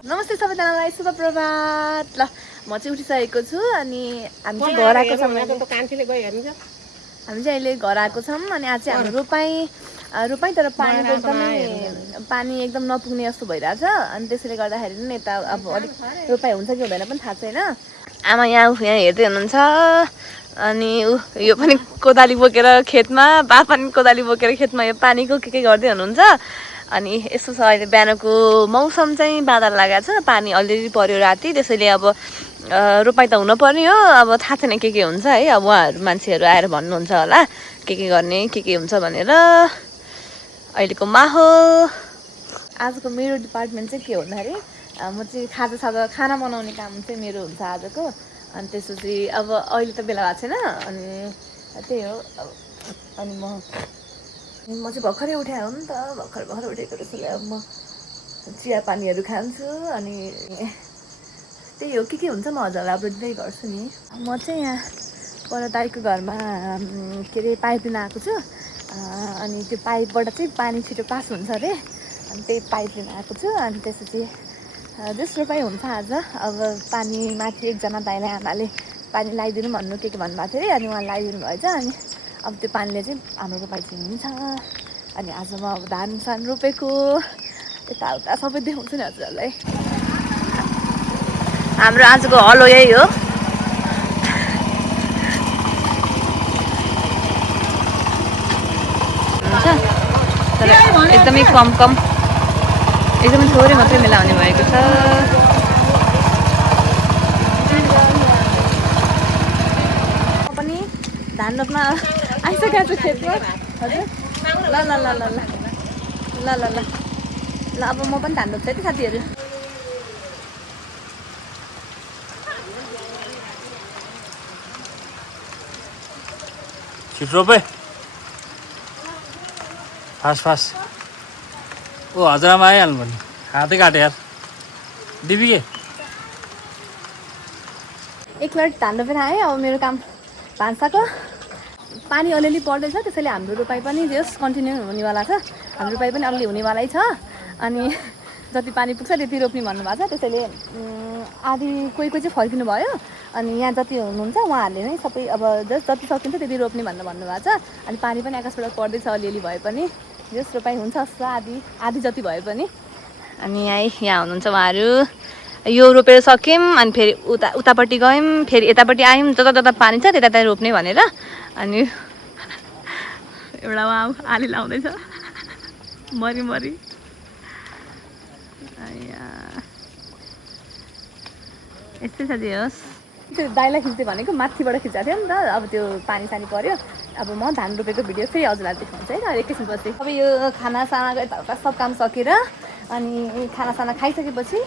नमस्ते सबैजनालाई, शुभ प्रभात। ल म चाहिँ उठिसकेको छु अनि हामी चाहिँ घर आएको छौँ। हामी चाहिँ अहिले घर आएको छौँ अनि आज चाहिँ हाम्रो रोपाई तर पानी एकदम नपुग्ने जस्तो भइरहेछ अनि त्यसैले गर्दाखेरि नि यता अब अलिक रोपाई हुन्छ कि हुँदैन पनि थाहा छैन। आमा यहाँ हेर्दै हुनुहुन्छ अनि यो पनि कोदाली बोकेर खेतमा, बा पनि कोदाली बोकेर खेतमा यो पानीको के गर्दै हुनुहुन्छ। अनि यस्तो छ अहिले बिहानको मौसम चाहिँ बादल लागेको छ, पानी अलिअलि पर्यो राति, त्यसैले अब रोपाई त हुन पर्ने हो। अब थाहा छैन के हुन्छ है, अब उहाँहरू मान्छेहरू आएर भन्नुहुन्छ होला के गर्ने के हुन्छ भनेर। अहिलेको माहौल आजको मेरो डिपार्टमेन्ट चाहिँ के भन्दाखेरि म चाहिँ खाना बनाउने काम चाहिँ मेरो हुन्छ आजको। अनि त्यसपछि अब अहिले त बेला भएको छैन अनि त्यही हो। अनि म चाहिँ भर्खरै उठाएँ हो नि त, भर्खर उठेको त्यसैले अब म चिया पानीहरू खान्छु अनि त्यही हो। के हुन्छ म हजुरलाई अब दिँदै गर्छु नि। म चाहिँ यहाँ पर दाइको घरमा के अरे पाइप लिन आएको छु अनि त्यो पाइपबाट चाहिँ पानी छिटो पास हुन्छ अरे अनि त्यही पाइप लिन आएको छु। अनि त्यसपछि जस रोपाइ हुन्छ आज। अब पानी माथि एकजना दाइलाई आमाले पानी लगाइदिनु के भन्नुभएको थियो अरे अनि उहाँ लगाइदिनु भएछ। अनि अब त्यो पानीले चाहिँ हाम्रो रोपाइ चाहिँ हुन्छ। अनि आज म अब धान सान रोपेको यताउता सबै देखाउँछु नि हजुरहरूलाई। हाम्रो आजको हलो यही हो। तर एकदमै कम एकदमै थोरै मात्रै मिलाउने भएको छ। पनि धान रोप्न आइसकेको छु खेतमा हजुर। ल ल ल ल ल ल ल ल ल अब म पनि धान रोप्छु है त साथीहरू। छिटो रोपे फास्ट ओ हजुरआमा आइहाल्नु भने हातै काटे यार दिपी के एक प्लेट धान रोपेर आएँ। अब मेरो काम भान्साको पानी अलिअलि पर्दैछ त्यसैले हाम्रो रोपाइ पनि जस कन्टिन्यू हुनेवाला छ। हाम्रो रोपाइ पनि अलिअलि हुनेवालै छ अनि जति पानी पुग्छ त्यति रोप्ने भन्नुभएको छ। त्यसैले आधी कोही चाहिँ फर्किनु भयो अनि यहाँ जति हुनुहुन्छ उहाँहरूले नै सबै अब जति सकिन्छ त्यति रोप्ने भन्नुभएको छ। अनि पानी पनि आकाशबाट पर्दैछ अलिअलि भए पनि जस रोपाइ हुन्छ जस्तो आधी जति भए पनि। अनि यहाँ हुनुहुन्छ उहाँहरू। यो रोपेर सक्यौँ अनि फेरि उतापट्टि गयौँ, फेरि यतापट्टि आयौँ, जता पानी छ त्यता रोप्ने भनेर। अनि एउटा उहाँ आली लाउँदैछ मरि यस्तै छ जे होस्। दाइलाई खिच्दै भनेको माथिबाट खिचेको थियो नि त। अब त्यो पानी सानी पर्यो। अब म धान रोपेको भिडियो फेरि हजुरलाई देखाउँछु है त एकैछिनपछि। अब यो खानासाना यताउता सब काम सकेर अनि खानासाना खाइसकेपछि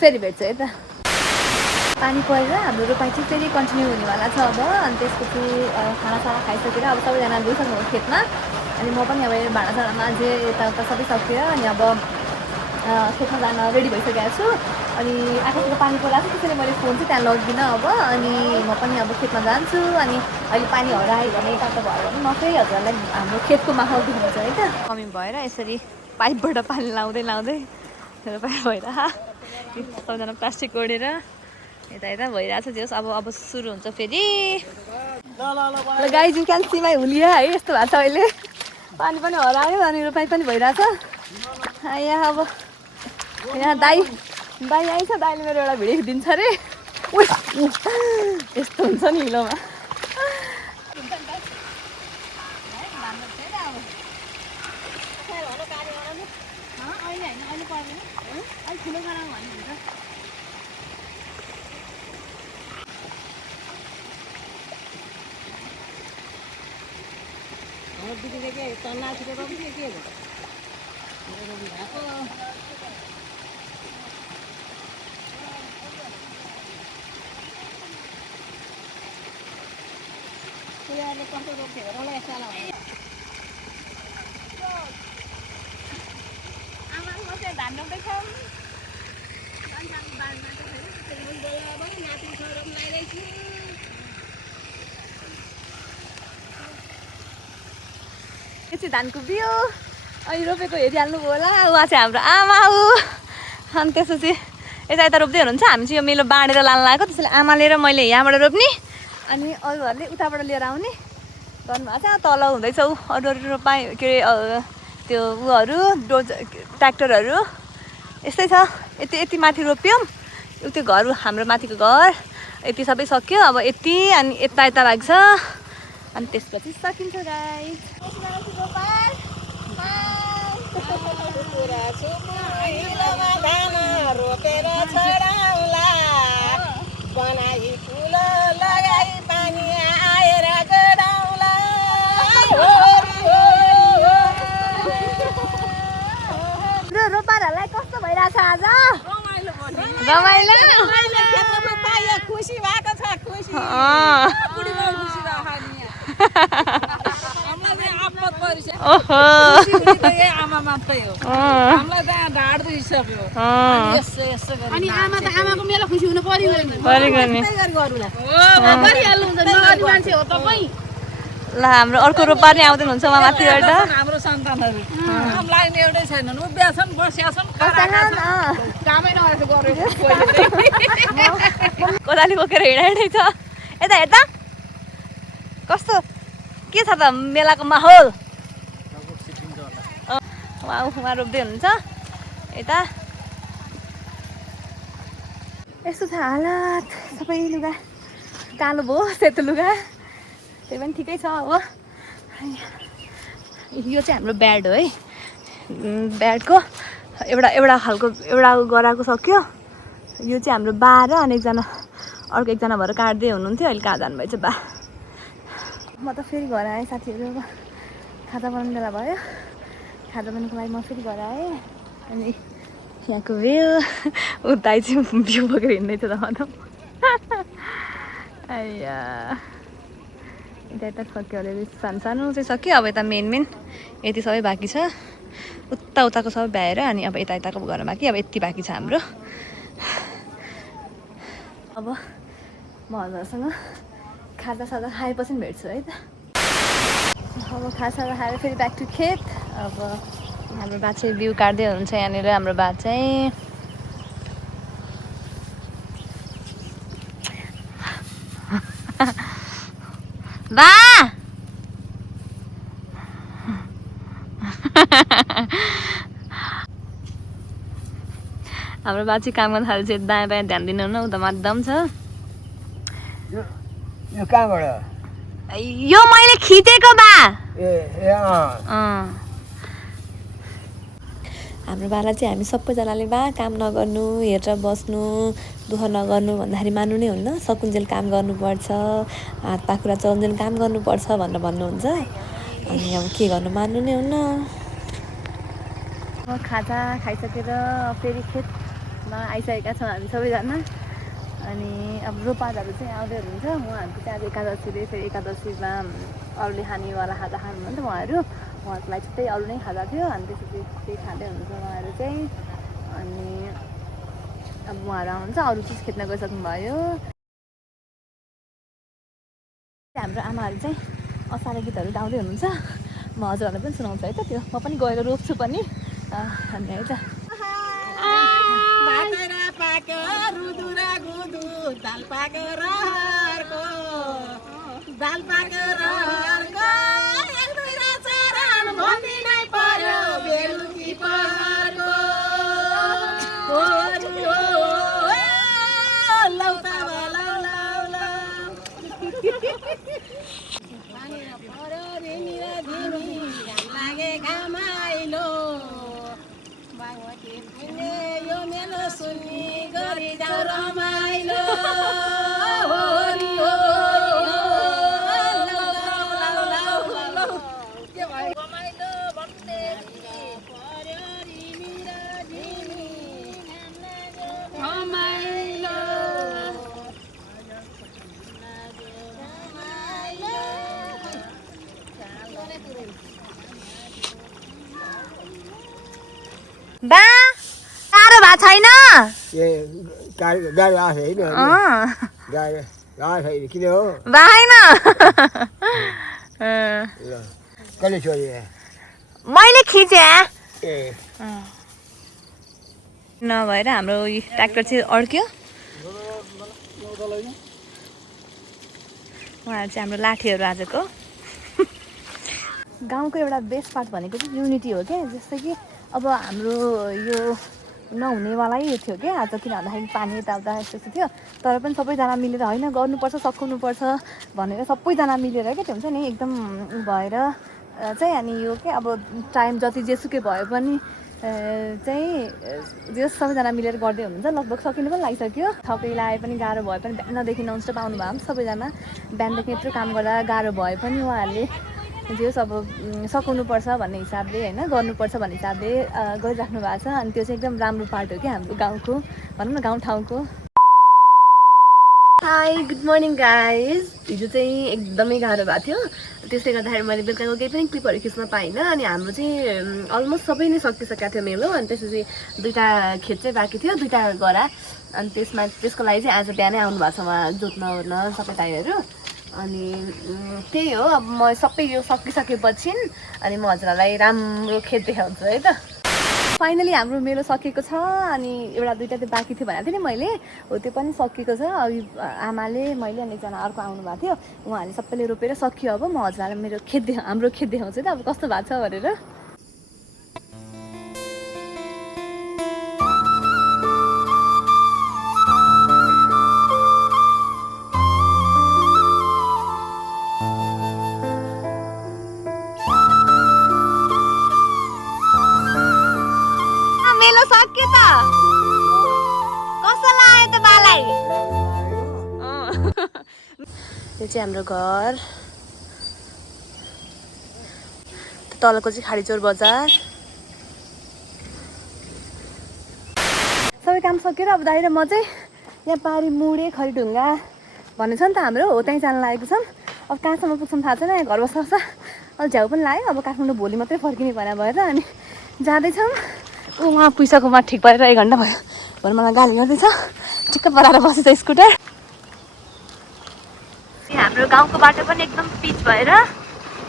फेरि भेट्छु है त। पानी परेर हाम्रो रोपाइ चाहिँ फेरि कन्टिन्यू हुनेवाला छ अब। अनि त्यसपछि खानासाना खाइसकेर अब सबैजना गइसक्नु हो खेतमा। अनि म पनि अब भाँडासाँडामा जे यताउता सबै सकेर अनि अब खेतमा जान रेडी भइसकेको छु। अनि आकाशको पानी परिरहेको छ त्यसैले मैले फोन चाहिँ त्यहाँ लग्दिनँ अब। अनि म पनि अब खेतमा जान्छु। अनि अहिले पानी हरायो भने यताउता भयो भने म फेरि हजुरलाई हाम्रो खेतको माहौल देखाउँछु है त। कमी भएर यसरी पाइपबाट पानी लाउँदै रोपाइ भइरह सबैजना प्लास्टिक ओढेर यता भइरहेछ। जस अब सुरु हुन्छ फेरि। ल guys you can see my हुलिया है, यस्तो भएको छ अहिले। पानी पनि हरायो अनि रोपाइ पनि भइरहेछ। यहाँ अब यहाँ दाइ आइछ, दाइले मेरो एउटा भिडियो दिन्छ अरे। यस्तो हुन्छ नि हिलोमा। धान रोप्दैछौँ। यो चाहिँ धानको बिउ अहिले रोपेको हेरिहाल्नु होला। उहाँ चाहिँ हाम्रो आमा हो। अनि त्यसपछि यता यता रोप्दै हुनुहुन्छ हामी चाहिँ यो मेलो बाँडेर लान लागेको त्यसैले आमाले र मैले यहाँबाट रोप्ने अनि अरूहरूले उताबाट लिएर आउने गर्नुभएको छ तल हुँदैछ ऊ अरू अरू रोपाइ के अरे त्यो उहरू ट्र्याक्टरहरू यस्तै छ यति यति माथि रोप्यौँ त्यो घर हाम्रो माथिको घर यति सबै सक्यो अब यति अनि यता यता लाग्छ अनि त्यसपछि सकिन्छ गाइस रोपेर छडाउला बनाई फुल लगाई पानी आएर गडाउला रोपारहरूलाई कस्तो भइरहेछ आज रमाइलो खेतमा पायो खुसी भएको छ खुसी ओहो आमा मात्रै हो हामीलाई त ढाड दुइसक्यो अनि आमा त आमाको मेला खुसी हुनु पर्यो मान्छे हो तपाईँ ल हाम्रो अर्को रोपार नै आउँदैन हुन्छ उहाँ माथिबाट हाम्रो सन्तानहरू हामीलाई नि एउटै छैनन् उभिया छन् बसिया छन् कामै नगरेको गरेको कोदाली बोकेर हिँडाइँडै छ यता हेर्दा कस्तो के छ त मेलाको माहौल उहाँ रोप्दै हुनुहुन्छ यता यस्तो छ हालत सबै लुगा कालो भयो सेतो लुगा त्यही पनि ठिकै छ अब यो चाहिँ हाम्रो ब्याड हो है ब्याडको एउटा खालको एउटा गराएको सक्यो यो चाहिँ हाम्रो बा र अनि अर्को एकजना भएर काट्दै हुनुहुन्थ्यो अहिले कहाँ जानुभएछ बा म त फेरि घर आएँ साथीहरू अब खाजा बनाउने बेला भयो खाजा बनाउनुको लागि म फेरि घर आएँ अनि यहाँको भ्यू उता चाहिँ भ्यू बोकेर हिँड्दैछ त मतलब आइया यता यता सक्यो अरे सानो सानो चाहिँ सक्यो अब यता मेन यति सबै बाँकी छ उताको सबै भ्याएर अनि अब यता यताको गर्न बाँकी अब यति बाँकी छ हाम्रो अब म हजुरसँग खाजासाजा खाएपछि भेट्छु है त अब खाजासाजा खाएर फेरि ब्याक टु खेत अब हाम्रो बा चाहिँ बिउ काट्दै हुनुहुन्छ यहाँनिर हाम्रो बा चाहिँ बा हाम्रो बा चाहिँ काम गर्न थाल्छ दायाँ बायाँ ध्यान दिनु न उता माध्यम छ यो कहाँबाट यो मैले खिचेको बा हाम्रो बालाई चाहिँ हामी सबैजनाले बा काम नगर्नु हेरेर बस्नु दुःख नगर्नु भन्दाखेरि मान्नु नै हुन्न सकुन्जेल काम गर्नुपर्छ हात पाखुरा चलाउन्जेल काम गर्नुपर्छ भनेर भन्नुहुन्छ अनि अब के गर्नु मान्नु नै हुन्न खाजा खाइसकेर फेरि खेतमा आइसकेका छौँ हामी सबैजना अनि अब रोपारहरू चाहिँ आउँदै हुनुहुन्छ उहाँहरूको चाहिँ आज एकादशीले फेरि एकादशीमा अरूले खानेवाला खाजा खानुहुन्छ नि त उहाँहरूको लागि छुट्टै अरू नै खाजा थियो अनि त्यसपछि त्यही खाँदै हुनुहुन्छ उहाँहरू चाहिँ अनि अब उहाँहरू आउनुहुन्छ अरू चिज खेद्न गइसक्नुभयो हाम्रो आमाहरू चाहिँ असारे गीतहरू गाउँदै हुनुहुन्छ म हजुरहरूलाई पनि सुनाउँछु है त त्यो म पनि गएर रोप्छु पनि अनि है त दाल पाकेर रहरको दाल पाकेर रहरको एक दुई चरण भन्दिनै पर्यो बेलुकी पहरको लौ त लौ पर्यो रिमिर धिमी घाम लागे घामाइलो बागमती पुण्य यो मेलो सुन्नी गरी जाऊ रमाइलो बा साह्रो भएको छैन गाडी आएको छैन गाडी आएको छैन किन हो भएन ल कसले छोड्यो मैले खिचेँ ए नभएर हाम्रो ट्र्याक्टर चाहिँ अड्क्यो। उहाँहरू चाहिँ हाम्रो लाठीहरू आजको। गाउँको एउटा बेस्ट पार्ट भनेको चाहिँ युनिटी हो क्या। जस्तै कि अब हाम्रो यो नहुनेवालै थियो क्या आज, किन भन्दाखेरि पानी यताउता यस्तो यस्तो थियो, तर पनि सबैजना मिलेर होइन गर्नुपर्छ सघाउनुपर्छ भनेर सबैजना मिलेर क्या त्यो हुन्छ नि एकदम भएर चाहिँ। अनि यो के अब टाइम जति जेसुकै भए पनि चाहिँ जे सबैजना मिलेर गर्दै हुनुहुन्छ। लगभग सकिनु पनि लागिसक्यो। थकै लाए पनि गाह्रो भए पनि बिहानदेखि ननस्टप आउनु भयो सबैजना। बिहानदेखि यत्रो काम गर्दा गाह्रो भए पनि उहाँहरूले जे अब सघाउनुपर्छ भन्ने हिसाबले होइन गर्नुपर्छ भन्ने हिसाबले गरिराख्नु भएको छ। अनि त्यो चाहिँ एकदम राम्रो पार्ट हो क्या हाम्रो गाउँको, भनौँ न गाउँठाउँको। Hi good morning guys. हिजो चाहिँ एकदमै गाह्रो भएको थियो, त्यसले गर्दाखेरि मैले बेलुकाको केही पनि क्लिपहरू खिच्न पाइनँ। अनि हाम्रो चाहिँ अलमोस्ट सबै नै सकिसकेको थियो मेलो। अनि त्यसपछि 2टा खेत चाहिँ बाँकी थियो, 2टा गरा। अनि त्यसको लागि चाहिँ आज बिहानै आउनु भएको छ उहाँ जोत्न ओर्न सबै दाइहरू। अनि त्यही हो, अब म सबै यो सकिसकेपछि अनि म हजुरहरूलाई राम्रो खेत देखाउँछु है त। फाइनली हाम्रो मेलो सकिएको छ। अनि एउटा 2टा चाहिँ बाँकी थियो भनेको थिएँ नि मैले, हो त्यो पनि सकिएको छ। अघि आमाले मैले अनि एकजना अर्को आउनु भएको थियो, उहाँहरूले सबैले रोपेर सकियो। अब म हजुरहरूलाई मेरो हाम्रो खेत देखाउँछु त अब कस्तो भएको छ भनेर। मेलो सक्यो त, कस्तो लाग्यो त बालाई? यो चाहिँ हाम्रो घर, तलको चाहिँ खाडीचौर बजार। सबै काम सकेर अब दाइ र म चाहिँ यहाँ पारी मुडे खरीढुङ्गा भन्ने छ नि त हाम्रो, हो त्यहीँ जान लागेको छौँ। अब कहाँसम्म पुग्छौँ थाहा छैन, यहाँ घर बस्छ अलि झ्याउ पनि लाग्यो। अब काठमाडौँ भोलि मात्रै फर्किने भनेर भएर अनि जाँदैछौँ। उहाँ पुगिसकेकोमा ठिक भएर 1 घन्टा भयो भने मलाई गाली गर्दैछ, ठिक्क पराएर बसेछ स्कुटर। हाम्रो गाउँको बाटो पनि एकदम पिच भएर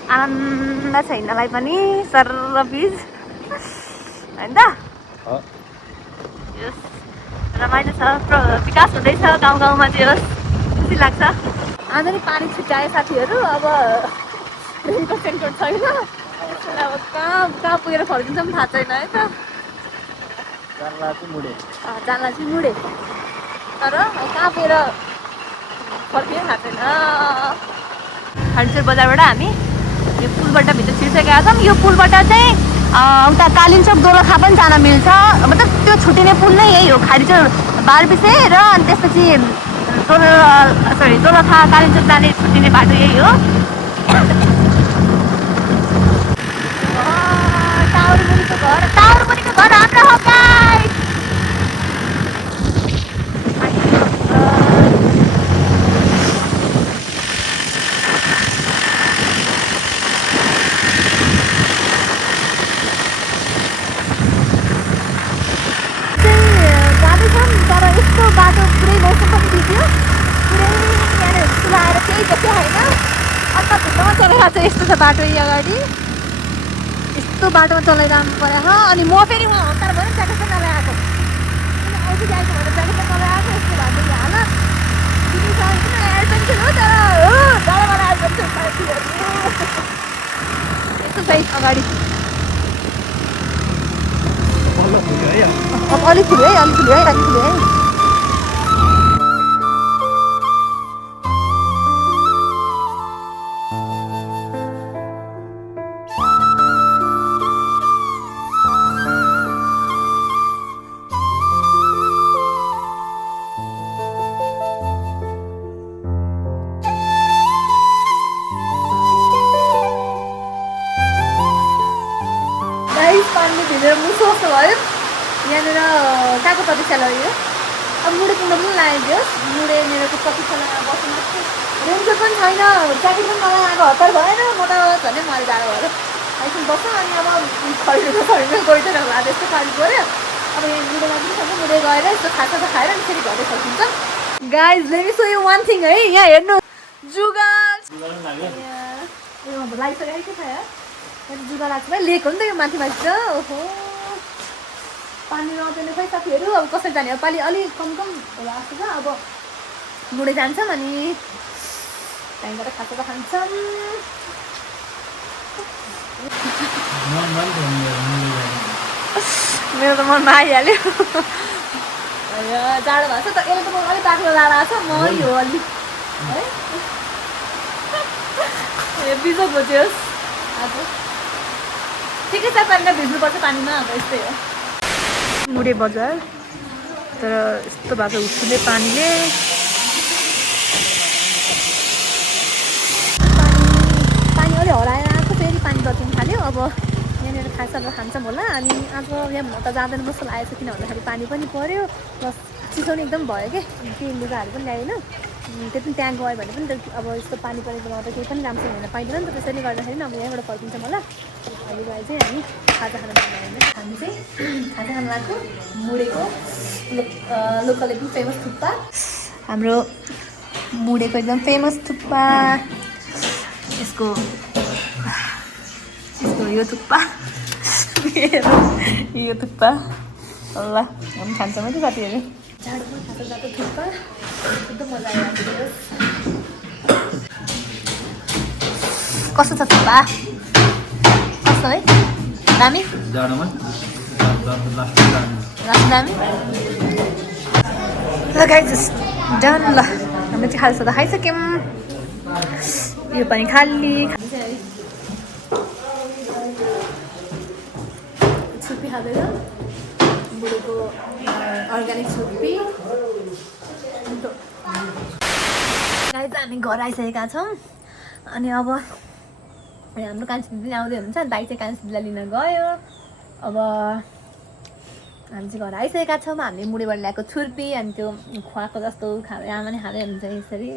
आनन्द छ हिँड्नलाई पनि, सर्र पिच होइन त। रमाइलो छ, विकास हुँदैछ गाउँ गाउँमा चाहिँ, होस् खुसी लाग्छ। आज नि पानी छुट्यायो साथीहरू। अब रेनको सेन्टर छैन, त्यसलाई अब कहाँ पुगेर फर्किन्छ पनि थाहा छैन है त। जानला चाहिँ मुडे, तर कहाँ पुगेर फर्किने थाहा छैन। खाडीचौर बजारबाट हामी यो पुलबाट भित्र छिर्सकेका छौँ। यो पुलबाट चाहिँ उता कालिन्चोक दोलखा पनि जान मिल्छ, मतलब त्यो छुट्टिने पुल नै यही हो, खाडीचौर बारबिसे र अनि त्यसपछि दोलखा कालिन्चोक जाने छुट्टिने बाटो यही हो। टावरमुनिको घर हाम्रो हो गाइस। तर यस्तो बाटो पुरै मौसम पनि बिग्रियो, पुरै यहाँनिर सुलाएर केही जस्तो होइन। अन्त भित्रमा चलाइरहेको छ, यस्तो छ बाटो यही अगाडि, यस्तो बाटोमा चलाइरहनु पऱ्यो। अनि म फेरि उहाँ हतार भयो ज्याकेट पनि नलाएको, किन आउँदै गएको भनेर ज्याकेट पनि नलाएको। यस्तो भएको हाल किन एयर पेन्सिल हो तर डाँडाबाट एयर पेन्सिल यस्तो छ अगाडि। अब अलिक ठुलो है, अलिक ठुलो है, अलिक ठुलो है। पानी भिजेर मुसो जस्तो भयो। यहाँनिर कहाँको प्रतीक्षालय हो, अब मुडे पुग्न पनि लाग्यो। मुडे मेरोको प्रतीक्षालयमा बस्नु मात्रै, रेनकोट पनि छैन, ज्याकेट पनि नलाएको, हतार भएन। म त झन् मैले जाडो भएर आइसक्नु बस्छ। अनि अब खरिद गइँदैन होला, त्यस्तो पानी पऱ्यो। अब यहाँ मुडेमा पनि छ, मुडे गएर यस्तो खाजा खाएर अनि फेरि घरै सकिन्छ। Guys let me so you one thing है, यहाँ हेर्नु जुगार लागिसकेको छ यार, जुगा लाग्छ भाइ। लेक हो नि त यो माथि माथि छ। ओहो पानी नआउँदैन खै साथीहरू अब कसरी जाने अब पालि अलिक कम होला जस्तो छ अब मुडे जान्छौँ अनि त्यहाँबाट खाजा त खान्छौँ मेरो त मनमा आइहाल्यो जाडो भएको छ त यसले त मलाई अलिक बाक्लो लाडा छ म यो अलिक है बिजो खोज्योस् आज ठिकै छ पानीमा भिज्नुपर्छ पानीमा अब यस्तै हो मुडे बजार तर यस्तो भएको उठ्ने पानीले पानी अलि हराएर आएको फेरि पानी बच्नु थाल्यो अब यहाँनिर खाजाहरू खान्छौँ होला अनि आज यहाँ म त जाँदैन जस्तो लागेको छ किन भन्दाखेरि पानी पनि पऱ्यो प्लस चिसो पनि एकदम भयो कि केही लुगाहरू पनि ल्याएन त्यो पनि त्यहाँ गयो भने पनि अब यस्तो पानी परेको बेलामा त केही पनि राम्रोसँग हेर्न पाइँदैन नि त त्यसैले गर्दाखेरि अब यहाँबाट फर्किन्छौँ होला अहिले गएर चाहिँ हामी खाजा खान जाँदैन हामी चाहिँ खाजा खान लाग्छौँ मुडेको लोकल एकदम फेमस थुक्पा हाम्रो मुडेको एकदम फेमस थुक्पा यसको यो थुक्पा यो थुक्पा ल हामी खान्छौँ है त साथीहरू जाडोमा खाजा जाँदा थुक्पा एकदम मजा आइरहेको कस्तो छ थुक्पा कस्तो है दामी जाडोमा दामी ल गाइस डन ल हामीले चाहिँ खाजा खाइसक्यौँ यो पनि खाली छुर्पी खाँदैन बुढेको अर्ग्यानिक छुर्पी गाई त हामी घर आइसकेका छौँ अनि अब हाम्रो कान्छी दिदी आउँदै हुनुहुन्छ दाइ चाहिँ कान्छी दिदीलाई लिन गयो अब हामी चाहिँ घर आइसकेका छौँ हामीले मुडीबाट ल्याएको छुर्पी अनि त्यो खुवाएको जस्तो आमा नै खाँदै हुनुहुन्छ यसरी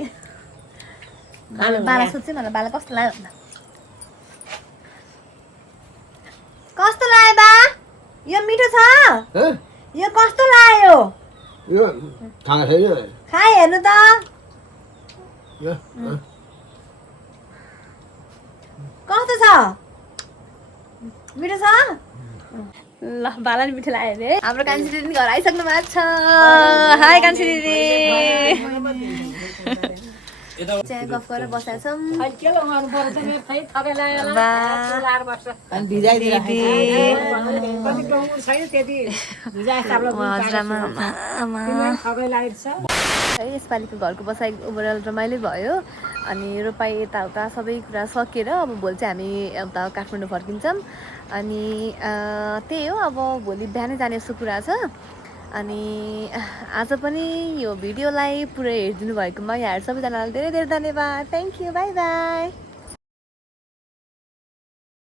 बाला सोध्छु मलाई बाला कस्तो लाग्यो भन्दा कस्तो लाग्यो बा यो मिठो छ यो कस्तो लाग्यो यो थाहा छैन खाए हेर्नु त कस्तो छ मिठो छ ल बाला नि मिठो लाग्यो अरे हाम्रो कान्छी दिदी घर आइसक्नु भएको छ हाई कान्छी दिदी चाहिँ गफ गरेर बसेका छौँ यसपालिको घरको बसाइ ओभरअल रमाइलो भयो अनि रोपाइ यताउता सबै कुरा सकेर अब भोलि चाहिँ हामी उता काठमाडौँ फर्किन्छौँ अनि त्यही हो अब भोलि बिहानै जाने जस्तो कुरा छ अनि आज पनि यो भिडियोलाई पुरै हेरिदिनु भएकोमा यहाँहरू सबैजनालाई धेरै धेरै धन्यवाद थ्याङ्क यू बाई बाई